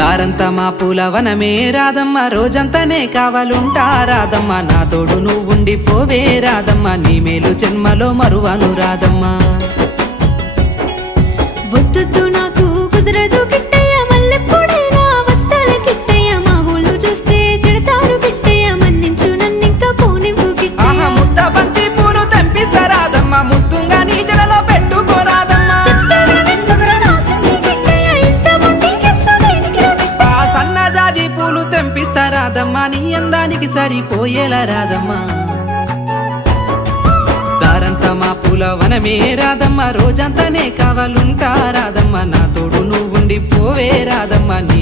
దారంతా మా పూలవనమే రాదమ్మ, రోజంతానే కావాలుంటా రాదమ్మ, నా తోడు నువ్వుండి పోవే రాదమ్మ, నీ మేలు జన్మలో మరువను రాదమ్మ. వద్దు నాకు కుదరదు కిట్టయ్య, మల్లెప్పుడైనా వస్తాల కిట్టయ్య, మా ఊళ్ళు చూస్తే తిడతారు కిట్టయ్య, మన్నించు నన్నింకా పోనివ్వు కిట్టయ్య. ముద్ద బంతి పూలు తెంపిస్తా రాదమ్మ, ముద్దుగా నీ జడలో పెట్టుకోరాదమ్మ. సన్నజాజి పూలు తెంపిస్తా రాదమ్మ, నీ అందానికి సరిపోయేలా రాదమ్మ. దారంతా మా పూలవనమే రాదమ్మ, రోజంతానే కావాలుంటా రాదమ్మ, నా తోడు నువ్వుండి పోవే రాదమ్మ, నీ